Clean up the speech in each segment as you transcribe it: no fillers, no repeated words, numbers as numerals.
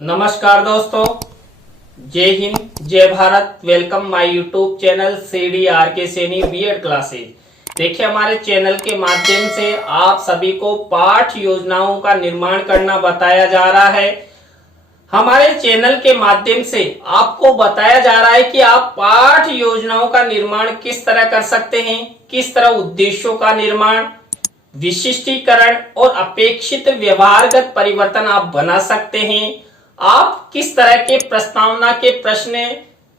नमस्कार दोस्तों, जय हिंद, जय Bharat. Welcome my YouTube channel CDRK Saini BEd classes. देखिए, हमारे चैनल के माध्यम से आप सभी को पाठ योजनाओं का निर्माण करना बताया जा रहा है। हमारे चैनल के माध्यम से आपको बताया जा रहा है कि आप पाठ योजनाओं का निर्माण किस तरह कर सकते हैं, किस तरह उद्देश्यों का निर्माण, विशिष्टीकरण और अपेक्षित व्यवहारगत परिवर्तन आप बना सकते हैं। आप किस तरह के प्रस्तावना के प्रश्न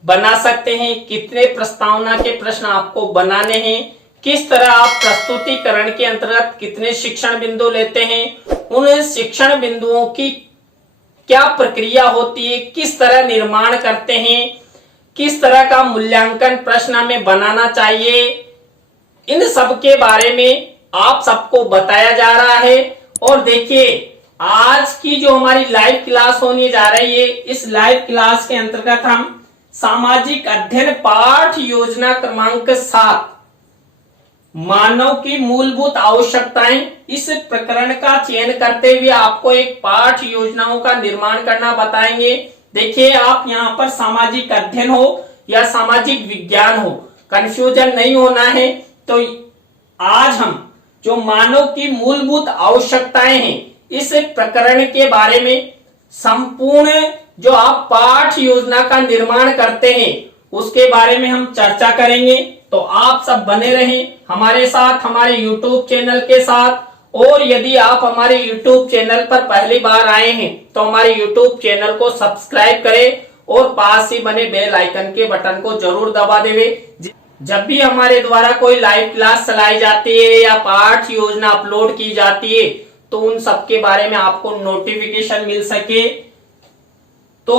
बना सकते हैं, कितने प्रस्तावना के प्रश्न आपको बनाने हैं, किस तरह आप प्रस्तुतिकरण के अंतर्गत कितने शिक्षण बिंदु लेते हैं, उन शिक्षण बिंदुओं की क्या प्रक्रिया होती है, किस तरह निर्माण करते हैं, किस तरह का मूल्यांकन प्रश्न हमें बनाना चाहिए, इन सब के बारे में आप सबको बताया जा रहा है। और देखिए, आज की जो हमारी लाइव क्लास होने जा रही है, इस लाइव क्लास के अंतर्गत हम सामाजिक अध्ययन पाठ योजना क्रमांक 7 मानव की मूलभूत आवश्यकताएं, इस प्रकरण का चयन करते हुए आपको एक पाठ योजनाओं का निर्माण करना बताएंगे। देखिए, आप यहाँ पर सामाजिक अध्ययन हो या सामाजिक विज्ञान हो, कंफ्यूजन नहीं होना है। तो आज हम जो मानव की मूलभूत आवश्यकताएं हैं, इस प्रकरण के बारे में संपूर्ण जो आप पाठ योजना का निर्माण करते हैं उसके बारे में हम चर्चा करेंगे। तो आप सब बने रहें हमारे साथ, हमारे YouTube चैनल के साथ। और यदि आप हमारे YouTube चैनल पर पहली बार आए हैं तो हमारे YouTube चैनल को सब्सक्राइब करें और पास ही बने बेल आइकन के बटन को जरूर दबा देवे। जब भी हमारे द्वारा कोई लाइव क्लास चलाई जाती है या पाठ योजना अपलोड की जाती है तो उन सब के बारे में आपको नोटिफिकेशन मिल सके। तो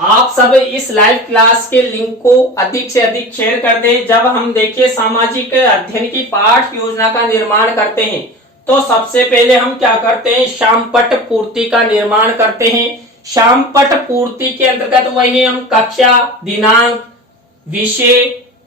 आप सब इस लाइव क्लास के लिंक को अधिक से अधिक शेयर कर दें। जब हम देखिए सामाजिक अध्ययन की पाठ योजना का निर्माण करते हैं तो सबसे पहले हम क्या करते हैं, शामपट पूर्ति का निर्माण करते हैं। शामपट पूर्ति के अंतर्गत वही हम कक्षा, दिनांक, विषय,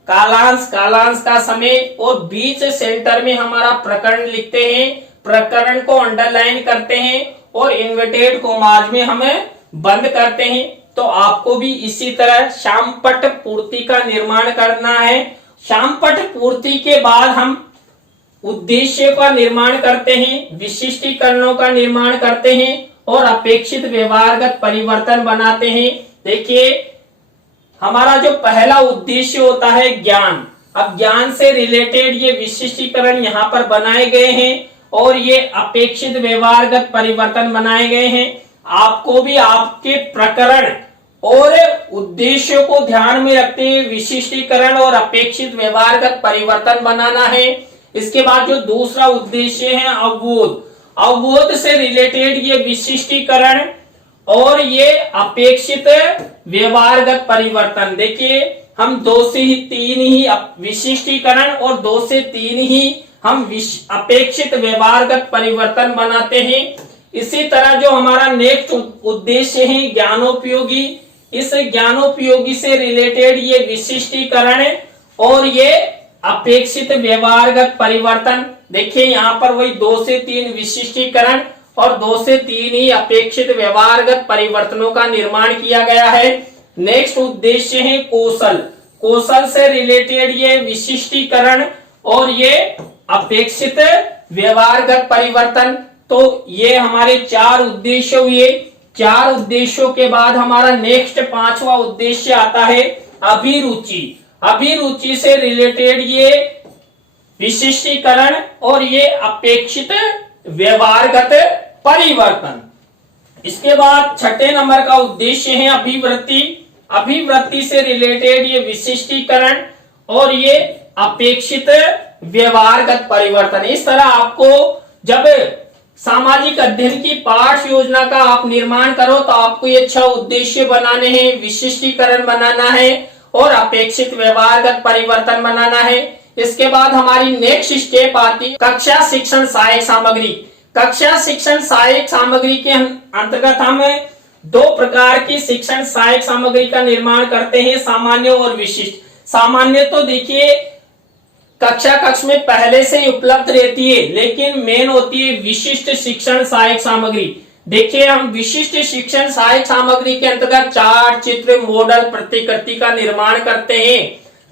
कालांश, कालांश का समय और बीच सेंटर में हमारा प्रकरण लिखते हैं, प्रकरण को अंडरलाइन करते हैं और इन्वर्टेड कॉमास में हमें बंद करते हैं। तो आपको भी इसी तरह शामपट पूर्ति का निर्माण करना है। शामपट पूर्ति के बाद हम उद्देश्य का निर्माण करते हैं, विशिष्टीकरणों का निर्माण करते हैं और अपेक्षित व्यवहारगत परिवर्तन बनाते हैं। देखिए, हमारा जो पहला उद्देश्य होता है ज्ञान। अब ज्ञान से रिलेटेड ये विशिष्टीकरण यहाँ पर बनाए गए हैं और ये अपेक्षित व्यवहारगत परिवर्तन बनाए गए हैं। आपको भी आपके प्रकरण और उद्देश्यों को ध्यान में रखते हुए विशिष्टीकरण और अपेक्षित व्यवहारगत परिवर्तन बनाना है। इसके बाद जो दूसरा उद्देश्य है अवबोध, अवबोध से रिलेटेड ये विशिष्टीकरण और ये अपेक्षित व्यवहारगत परिवर्तन। देखिए, हम 2 से 3 ही विशिष्टीकरण और 2 से 3 ही हम अपेक्षित व्यवहारगत परिवर्तन बनाते हैं। इसी तरह जो हमारा नेक्स्ट उद्देश्य है ज्ञानोपयोगी, इस ज्ञानोपयोगी से रिलेटेड ये विशिष्टीकरण और ये अपेक्षित व्यवहारगत परिवर्तन। देखिए, यहाँ पर वही 2 से 3 विशिष्टीकरण और 2 से 3 ही अपेक्षित व्यवहारगत परिवर्तनों का निर्माण किया गया है। नेक्स्ट उद्देश्य है कौशल, कौशल से रिलेटेड ये विशिष्टीकरण और ये अपेक्षित व्यवहारगत परिवर्तन। तो ये हमारे 4 उद्देश्य हुए। 4 उद्देश्यों के बाद हमारा नेक्स्ट 5वां उद्देश्य आता है अभिरुचि। अभिरुचि से रिलेटेड ये विशिष्टीकरण और ये अपेक्षित व्यवहारगत परिवर्तन। इसके बाद 6ठे नंबर का उद्देश्य है अभिवृत्ति। अभिवृत्ति से रिलेटेड ये विशिष्टीकरण और ये अपेक्षित व्यवहारगत परिवर्तन। इस तरह आपको जब सामाजिक अध्ययन की पाठ योजना का आप निर्माण करो तो आपको ये 6 उद्देश्य बनाने हैं, विशिष्टीकरण बनाना है और अपेक्षित व्यवहारगत परिवर्तन बनाना है। इसके बाद हमारी नेक्स्ट स्टेप आती है कक्षा शिक्षण सहायक सामग्री। कक्षा शिक्षण सहायक सामग्री के अंतर्गत हम 2 प्रकार की शिक्षण सहायक सामग्री का निर्माण करते हैं, सामान्य और विशिष्ट। सामान्य तो देखिए कक्षा कक्ष में पहले से ही उपलब्ध रहती है, लेकिन मेन होती है विशिष्ट शिक्षण सहायक सामग्री। देखिए हम विशिष्ट शिक्षण सहायक सामग्री के अंतर्गत चार्ट, चित्र, मॉडल, प्रतिकृति का निर्माण करते हैं।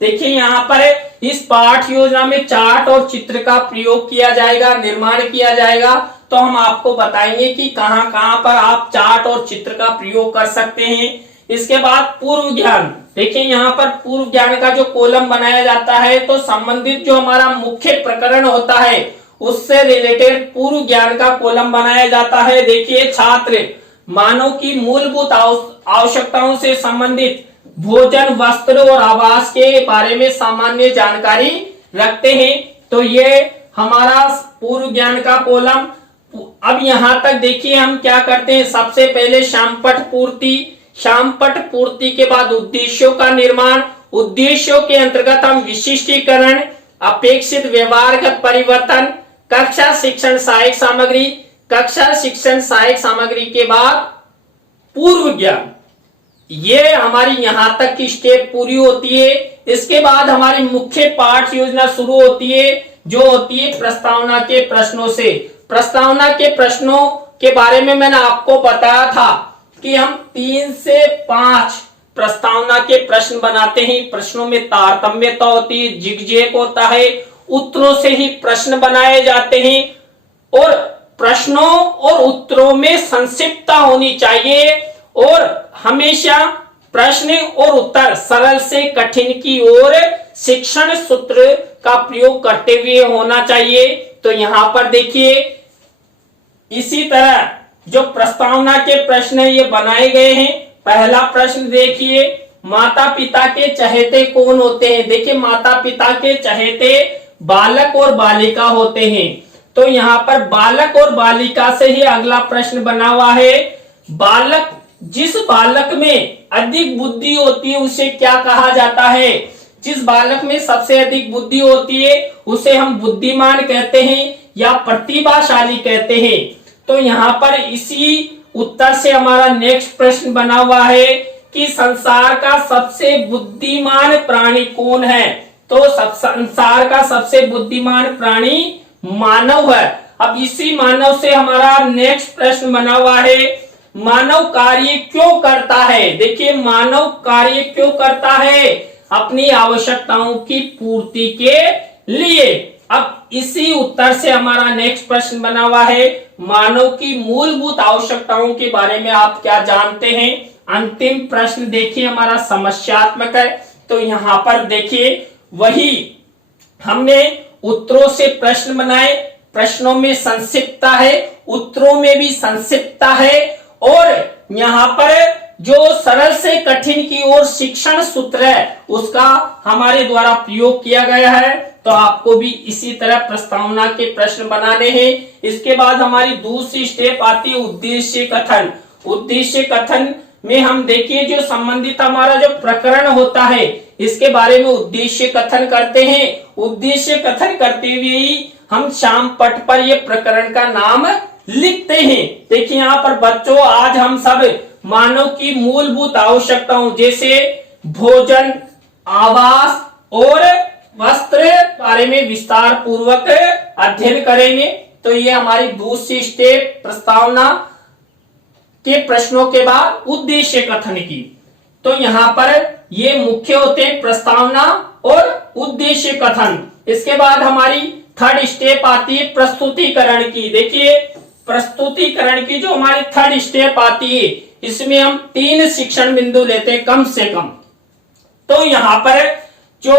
देखिए यहाँ पर इस पाठ योजना में चार्ट और चित्र का प्रयोग किया जाएगा, निर्माण किया जाएगा। तो हम आपको बताएंगे कि कहां कहां पर आप चार्ट और चित्र का प्रयोग कर सकते हैं। इसके बाद पूर्व ज्ञान, देखिए यहाँ पर पूर्व ज्ञान का जो कॉलम बनाया जाता है, तो संबंधित जो हमारा मुख्य प्रकरण होता है उससे रिलेटेड पूर्व ज्ञान का कॉलम बनाया जाता है। देखिए छात्र मानव की मूलभूत आवश्यकताओं से संबंधित भोजन, वस्त्र और आवास के बारे में सामान्य जानकारी रखते हैं। तो ये हमारा पूर्व ज्ञान का कॉलम। अब यहां तक देखिए हम क्या करते हैं, सबसे पहले शामपट पूर्ति, शामपट पूर्ति के बाद उद्देश्यों का निर्माण, उद्देश्यों के अंतर्गत हम विशिष्टीकरण, अपेक्षित व्यवहारगत परिवर्तन, कक्षा शिक्षण सहायक सामग्री, कक्षा शिक्षण सहायक सामग्री के बाद पूर्व ज्ञान। ये हमारी यहां तक की स्टेप पूरी होती है। इसके बाद हमारी मुख्य पाठ योजना शुरू होती है, जो होती है प्रस्तावना के प्रश्नों से। प्रस्तावना के प्रश्नों के बारे में मैंने आपको बताया था कि हम 3 से 5 प्रस्तावना के प्रश्न बनाते हैं। प्रश्नों में तारतम्यता होती है, जिगजैग होता है, उत्तरों से ही प्रश्न बनाए जाते हैं और प्रश्नों और उत्तरों में संक्षिप्तता होनी चाहिए और हमेशा प्रश्न और उत्तर सरल से कठिन की ओर शिक्षण सूत्र का प्रयोग करते हुए होना चाहिए। तो यहां पर देखिए इसी तरह जो प्रस्तावना के प्रश्न ये बनाए गए हैं। पहला प्रश्न देखिए, माता पिता के चहेते कौन होते हैं। देखिए माता पिता के चहेते बालक और बालिका होते हैं। तो यहाँ पर बालक और बालिका से ही अगला प्रश्न बना हुआ है। बालक, जिस बालक में अधिक बुद्धि होती है उसे क्या कहा जाता है। जिस बालक में सबसे अधिक बुद्धि होती है उसे हम बुद्धिमान कहते हैं या प्रतिभाशाली कहते हैं। तो यहाँ पर इसी उत्तर से हमारा नेक्स्ट प्रश्न बना हुआ है कि संसार का सबसे बुद्धिमान प्राणी कौन है। तो संसार का सबसे बुद्धिमान प्राणी मानव है। अब इसी मानव से हमारा नेक्स्ट प्रश्न बना हुआ है, मानव कार्य क्यों करता है। देखिए मानव कार्य क्यों करता है, अपनी आवश्यकताओं की पूर्ति के लिए। अब इसी उत्तर से हमारा नेक्स्ट प्रश्न बना हुआ है, मानव की मूलभूत आवश्यकताओं के बारे में आप क्या जानते हैं। अंतिम प्रश्न देखिए हमारा समस्यात्मक है। तो यहाँ पर देखिए वही हमने उत्तरों से प्रश्न बनाए, प्रश्नों में संक्षिप्तता है, उत्तरों में भी संक्षिप्तता है और यहाँ पर जो सरल से कठिन की ओर शिक्षण सूत्र है उसका हमारे द्वारा प्रयोग किया गया है। तो आपको भी इसी तरह प्रस्तावना के प्रश्न बनाने हैं। इसके बाद हमारी दूसरी स्टेप आती है उद्देश्य कथन। उद्देश्य कथन में हम देखिए जो संबंधित हमारा जो प्रकरण होता है इसके बारे में उद्देश्य कथन करते हैं। उद्देश्य कथन करते हुए ही हम शाम पट पर ये प्रकरण का नाम लिखते हैं। देखिए यहाँ पर बच्चों आज हम सब मानव की मूलभूत आवश्यकताओं जैसे भोजन, आवास और वस्त्र बारे में विस्तार पूर्वक अध्ययन करेंगे। तो ये हमारी दूसरी स्टेप प्रस्तावना के प्रश्नों के बाद उद्देश्य कथन की। तो यहाँ पर ये मुख्य होते हैं प्रस्तावना और उद्देश्य कथन। इसके बाद हमारी थर्ड स्टेप आती है प्रस्तुतिकरण की। देखिए प्रस्तुतिकरण की जो हमारी थर्ड स्टेप आती है इसमें हम 3 शिक्षण बिंदु लेते हैं कम से कम। तो यहाँ पर जो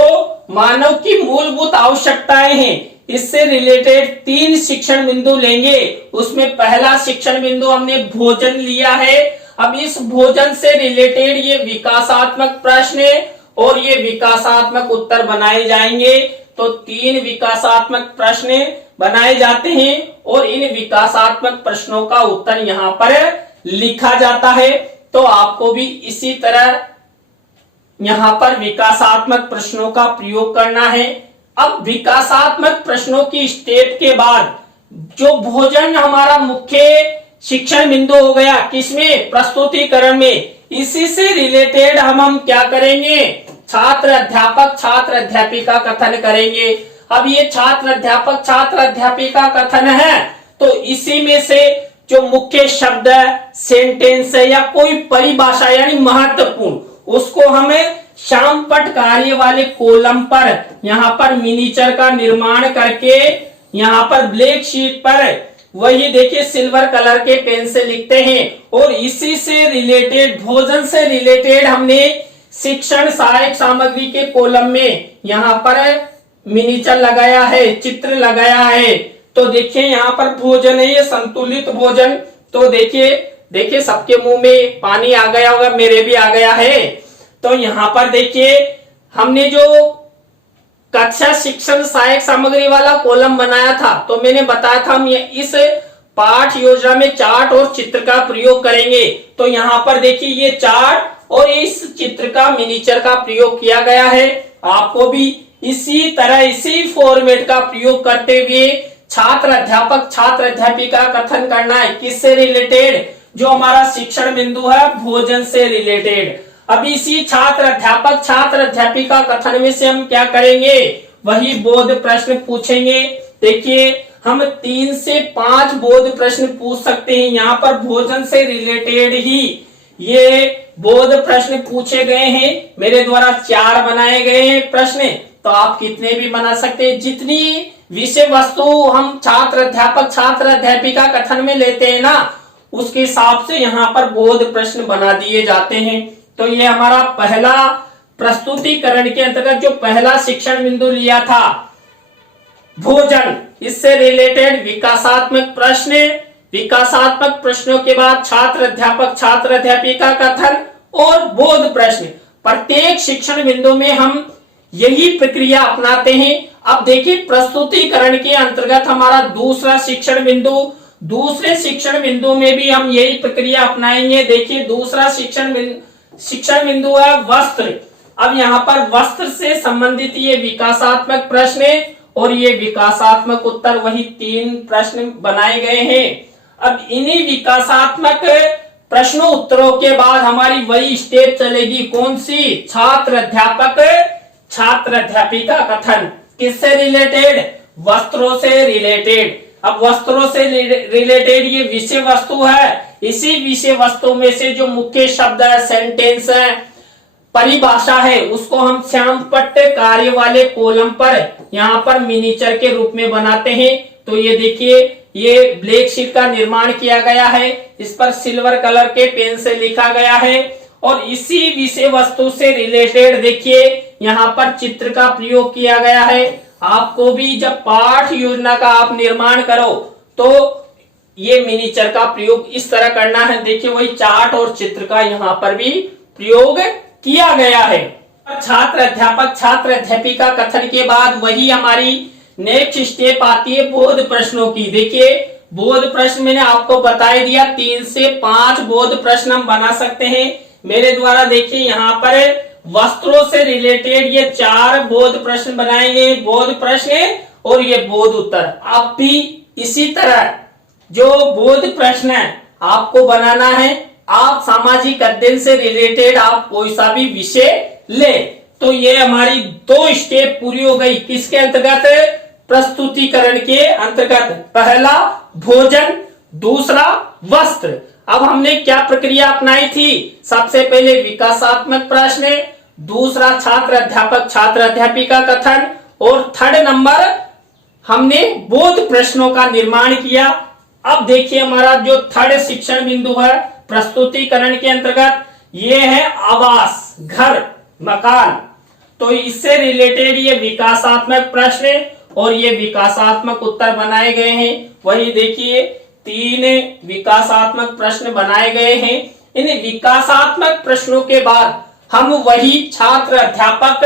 मानव की मूलभूत आवश्यकताएं हैं इससे रिलेटेड 3 शिक्षण बिंदु लेंगे। उसमें पहला शिक्षण बिंदु हमने भोजन लिया है। अब इस भोजन से रिलेटेड ये विकासात्मक प्रश्न है और ये विकासात्मक उत्तर बनाए जाएंगे। तो 3 विकासात्मक प्रश्न बनाए जाते हैं और इन विकासात्मक प्रश्नों का उत्तर यहाँ पर लिखा जाता है। तो आपको भी इसी तरह यहाँ पर विकासात्मक प्रश्नों का प्रयोग करना है। अब विकासात्मक प्रश्नों की स्टेप के बाद जो भोजन हमारा मुख्य शिक्षण बिंदु हो गया किसमें, प्रस्तुतिकरण में। इसी से रिलेटेड हम क्या करेंगे, छात्र अध्यापिका कथन करेंगे। अब ये छात्र अध्यापिका कथन है तो इसी में से जो मुख्य शब्द है, सेंटेंस है या कोई परिभाषा यानी महत्वपूर्ण, उसको हमें श्यामपट्ट कार्य वाले कॉलम पर यहाँ पर मिनीचर का निर्माण करके यहाँ पर ब्लैक शीट पर वही देखिए सिल्वर कलर के पेन से लिखते हैं। और इसी से रिलेटेड, भोजन से रिलेटेड हमने शिक्षण सहायक सामग्री के कॉलम में यहाँ पर मिनीचर लगाया है, चित्र लगाया है। तो देखिए यहाँ पर भोजन है, ये संतुलित भोजन। तो देखिए सबके मुंह में पानी आ गया होगा, मेरे भी आ गया है। तो यहाँ पर देखिए हमने जो कक्षा शिक्षण सहायक सामग्री वाला कॉलम बनाया था, तो मैंने बताया था हम इस पाठ योजना में चार्ट और चित्र का प्रयोग करेंगे। तो यहाँ पर देखिए ये चार्ट और इस चित्र का मिनीचर का प्रयोग किया गया है। आपको भी इसी तरह इसी फॉर्मेट का प्रयोग करते हुए छात्र अध्यापक छात्र अध्यापिका कथन करना है। किससे रिलेटेड? जो हमारा शिक्षण बिंदु है, भोजन से रिलेटेड। अब इसी छात्र अध्यापक छात्र अध्यापिका कथन में से हम क्या करेंगे, वही बोध प्रश्न पूछेंगे। देखिए हम 3 से 5 बोध प्रश्न पूछ सकते हैं। यहाँ पर भोजन से रिलेटेड ही ये बोध प्रश्न पूछे गए हैं, मेरे द्वारा 4 बनाए गए हैं प्रश्न। तो आप कितने भी बना सकते हैं। जितनी विषय वस्तु हम छात्र अध्यापक छात्र अध्यापिका कथन में लेते हैं ना, उसके हिसाब से यहाँ पर बोध प्रश्न बना दिए जाते हैं। तो ये हमारा पहला प्रस्तुतिकरण के अंतर्गत जो पहला शिक्षण बिंदु लिया था, भोजन, इससे रिलेटेड विकासात्मक प्रश्न, विकासात्मक प्रश्नों के बाद छात्र अध्यापक छात्र अध्यापिका कथन और बोध प्रश्न। प्रत्येक शिक्षण बिंदु में हम यही प्रक्रिया अपनाते हैं। अब देखिए प्रस्तुतिकरण के अंतर्गत हमारा दूसरा शिक्षण बिंदु, दूसरे शिक्षण बिंदु में भी हम यही प्रक्रिया अपनाएंगे। देखिए दूसरा शिक्षण बिंदु है वस्त्र। अब यहाँ पर वस्त्र से संबंधित ये विकासात्मक प्रश्न और ये विकासात्मक उत्तर, वही 3 प्रश्न बनाए गए हैं। अब इन्हीं विकासात्मक प्रश्नों उत्तरों के बाद हमारी वही स्टेप चलेगी, कौन सी? छात्र अध्यापक छात्र अध्यापिका कथन। किससे रिलेटेड? वस्त्रों से रिलेटेड। अब वस्त्रों से रिलेटेड ये विषय वस्तु है। इसी विषय वस्तु में से जो मुख्य शब्द है, सेंटेंस है, परिभाषा है, उसको हम श्यामपट्ट कार्य वाले कॉलम पर यहाँ पर मिनीचर के रूप में बनाते हैं। तो ये देखिए ये ब्लैक शीट का निर्माण किया गया है, इस पर सिल्वर कलर के पेन से लिखा गया है और इसी विषय वस्तु से रिलेटेड देखिए यहाँ पर चित्र का प्रयोग किया गया है। आपको भी जब पाठ योजना का आप निर्माण करो तो ये मिनीचर का प्रयोग इस तरह करना है। देखिए वही चार्ट और चित्र का यहाँ पर भी प्रयोग किया गया है। छात्र अध्यापक छात्र अध्यापिका कथन के बाद वही हमारी नेक्स्ट स्टेप आती है बोध प्रश्नों की। देखिए बोध प्रश्न मैंने आपको बता दिया, 3 से 5 बोध प्रश्न हम बना सकते हैं मेरे द्वारा। देखिए यहाँ पर वस्त्रों से रिलेटेड ये 4 बोध प्रश्न बनाएंगे, बोध प्रश्न और ये बोध उत्तर। आप भी इसी तरह जो बोध प्रश्न है आपको बनाना है। आप सामाजिक अध्ययन से रिलेटेड आप कोई सा भी विषय ले। तो ये हमारी 2 स्टेप पूरी हो गई। किसके अंतर्गत? प्रस्तुतिकरण के अंतर्गत। पहला भोजन, दूसरा वस्त्र। अब हमने क्या प्रक्रिया अपनाई थी? सबसे पहले विकासात्मक प्रश्न, दूसरा छात्र अध्यापक छात्र अध्यापिका कथन और 3rd नंबर हमने बोध प्रश्नों का निर्माण किया। अब देखिए हमारा जो 3rd शिक्षण बिंदु है प्रस्तुतिकरण के अंतर्गत, ये है आवास, घर, मकान। तो इससे रिलेटेड ये विकासात्मक प्रश्न और ये विकासात्मक उत्तर बनाए गए हैं। वही देखिए 3 विकासात्मक प्रश्न बनाए गए हैं। इन विकासात्मक प्रश्नों के बाद हम वही छात्र अध्यापक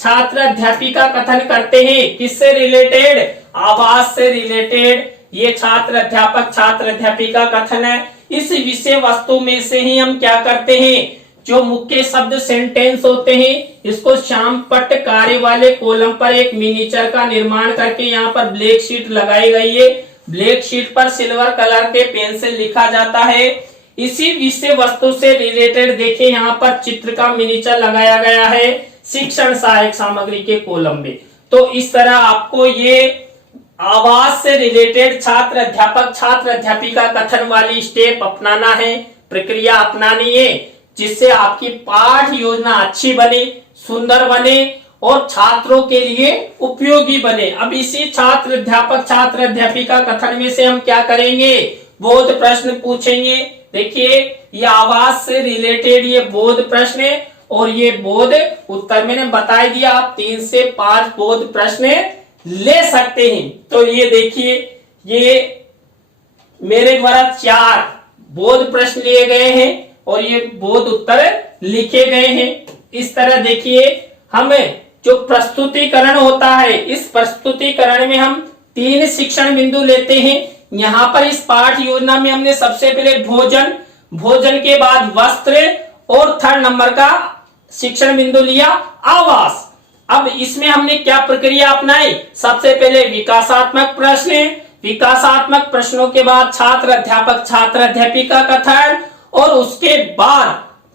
छात्र अध्यापिका कथन करते हैं। किससे रिलेटेड? आवास से रिलेटेड ये छात्र अध्यापक छात्र अध्यापिका कथन है। इस विषय वस्तु में से ही हम क्या करते हैं, जो मुख्य शब्द सेंटेंस होते हैं, इसको श्यामपट्ट कार्य वाले कॉलम पर एक मिनीचर का निर्माण करके यहाँ पर ब्लैक शीट लगाई गई है। ब्लैक शीट पर सिल्वर कलर के पेन से लिखा जाता है। इसी विषय वस्तु से रिलेटेड देखिए यहाँ पर चित्र का मिनीचर लगाया गया है शिक्षण सहायक सामग्री के कॉलम में। तो इस तरह आपको ये आवाज से रिलेटेड छात्र अध्यापिका कथन वाली स्टेप अपनाना है, प्रक्रिया अपनानी है, जिससे आपकी पाठ योजना अच्छी बने, सुंदर बने और छात्रों के लिए उपयोगी बने। अब इसी छात्र अध्यापिका कथन में से हम क्या करेंगे, बोध प्रश्न पूछेंगे। देखिए ये आवाज से रिलेटेड ये बोध प्रश्न है और ये बोध उत्तर मैंने बता दिया, आप 3 से 5 बोध प्रश्न ले सकते हैं। तो ये देखिए ये मेरे द्वारा 4 बोध प्रश्न लिए गए हैं और ये बोध उत्तर लिखे गए हैं। इस तरह देखिए हमें जो प्रस्तुतिकरण होता है, इस प्रस्तुतिकरण में हम 3 शिक्षण बिंदु लेते हैं। यहाँ पर इस पाठ योजना में हमने सबसे पहले भोजन के बाद वस्त्र और 3rd नंबर का शिक्षण बिंदु लिया आवास। अब इसमें हमने क्या प्रक्रिया अपनाई, सबसे पहले विकासात्मक प्रश्न, विकासात्मक प्रश्नों के बाद छात्र अध्यापिका कथन और उसके बाद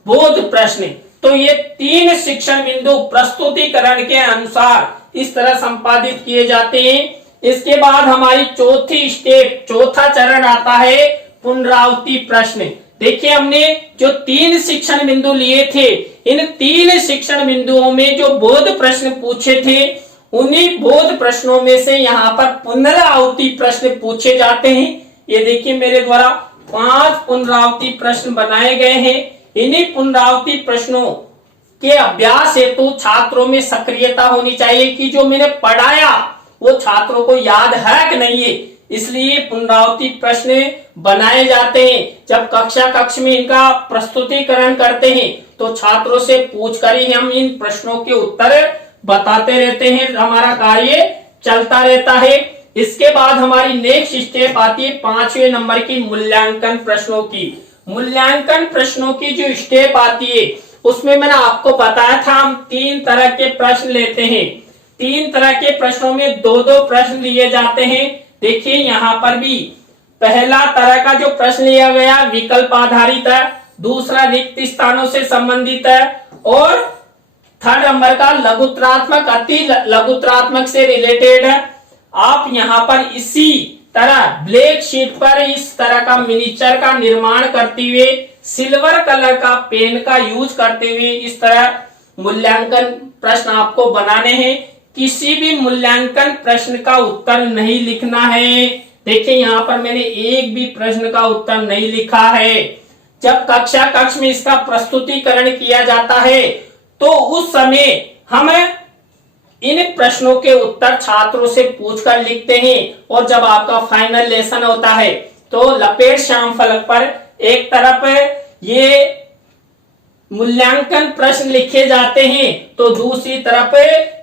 बोध प्रश्न। तो ये 3 शिक्षण बिंदु प्रस्तुतिकरण के अनुसार इस तरह संपादित किए जाते हैं। इसके बाद हमारी चौथा चरण आता है पुनरावृत्ति प्रश्न। देखिए हमने जो 3 शिक्षण बिंदु लिए थे, इन 3 शिक्षण बिंदुओं में जो बोध प्रश्न पूछे थे, उन्हीं बोध प्रश्नों में से यहाँ पर पुनरावृत्ति प्रश्न पूछे जाते हैं। ये देखिए मेरे द्वारा 5 पुनरावृत्ति प्रश्न बनाए गए हैं। इन्हीं पुनरावृत्ति प्रश्नों के अभ्यास हेतु छात्रों में सक्रियता होनी चाहिए कि जो मैंने पढ़ाया वो छात्रों को याद है कि नहीं है, इसलिए पुनरावृत्ति प्रश्न बनाए जाते हैं। जब कक्ष में इनका प्रस्तुतिकरण करते हैं तो छात्रों से पूछकर ही हम इन प्रश्नों के उत्तर बताते रहते हैं, हमारा कार्य चलता रहता है। इसके बाद हमारी नेक्स्ट स्टेप आती है 5वें नंबर की मूल्यांकन प्रश्नों की। मूल्यांकन प्रश्नों की जो स्टेप आती है उसमें मैंने आपको बताया था हम 3 तरह के प्रश्न लेते हैं। 3 तरह के प्रश्नों में 2-2 प्रश्न लिए जाते हैं। देखिए यहाँ पर भी पहला तरह का जो प्रश्न लिया गया विकल्प आधारित है, दूसरा रिक्त स्थानों से संबंधित है और 3rd नंबर का लघुत्रात्मक अति लघुत्रात्मक से रिलेटेड है। आप यहाँ पर इसी तरह ब्लैक शीट पर इस तरह का मिनिएचर का निर्माण करते हुए सिल्वर कलर का पेन का यूज करते हुए इस तरह मूल्यांकन प्रश्न आपको बनाने हैं। किसी भी मूल्यांकन प्रश्न का उत्तर नहीं लिखना है। देखिए यहाँ पर मैंने एक भी प्रश्न का उत्तर नहीं लिखा है। जब कक्ष में इसका प्रस्तुतिकरण किया जाता है तो उस समय हम इन प्रश्नों के उत्तर छात्रों से पूछकर लिखते हैं और जब आपका फाइनल लेसन होता है तो लपेट श्याम फलक पर एक तरफ ये मूल्यांकन प्रश्न लिखे जाते हैं तो दूसरी तरफ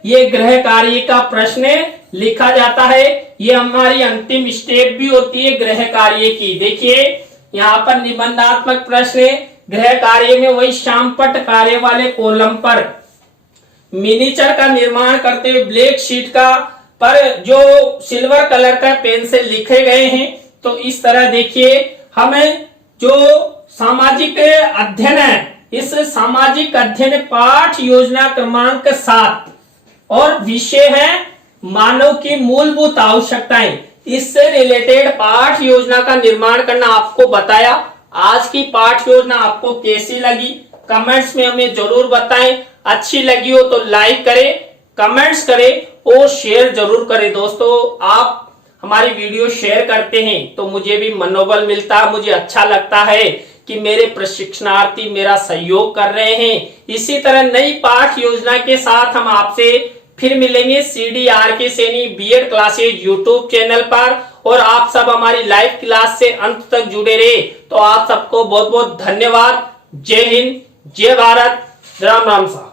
ये गृह कार्य का प्रश्न लिखा जाता है। ये हमारी अंतिम स्टेप भी होती है गृह कार्य की। देखिए यहाँ पर निबंधात्मक प्रश्न, गृह कार्य में वही श्यामपट्ट कार्य वाले कॉलम पर मिनिएचर का निर्माण करते हुए ब्लैक शीट का पर जो सिल्वर कलर का पेन से लिखे गए हैं। तो इस तरह देखिए हमें जो सामाजिक अध्ययन है, इस सामाजिक अध्ययन पाठ योजना क्रमांक 7 और विषय है मानव की मूलभूत आवश्यकताएं। इससे रिलेटेड पाठ योजना का निर्माण करना आपको बताया। आज की पाठ योजना आपको कैसी लगी कमेंट्स में हमें जरूर बताएं। अच्छी लगी हो तो लाइक करें, कमेंट्स करें और शेयर जरूर करें। दोस्तों आप हमारी वीडियो शेयर करते हैं तो मुझे भी मनोबल मिलता है, मुझे अच्छा लगता है कि मेरे प्रशिक्षणार्थी मेरा सहयोग कर रहे हैं। इसी तरह नई पाठ योजना के साथ हम आपसे फिर मिलेंगे CDRK Saini BEd classes YouTube channel पर। और आप सब हमारी लाइव क्लास से अंत तक जुड़े रहे तो आप सबको बहुत बहुत धन्यवाद। जय हिंद, जय भारत, राम राम साहब।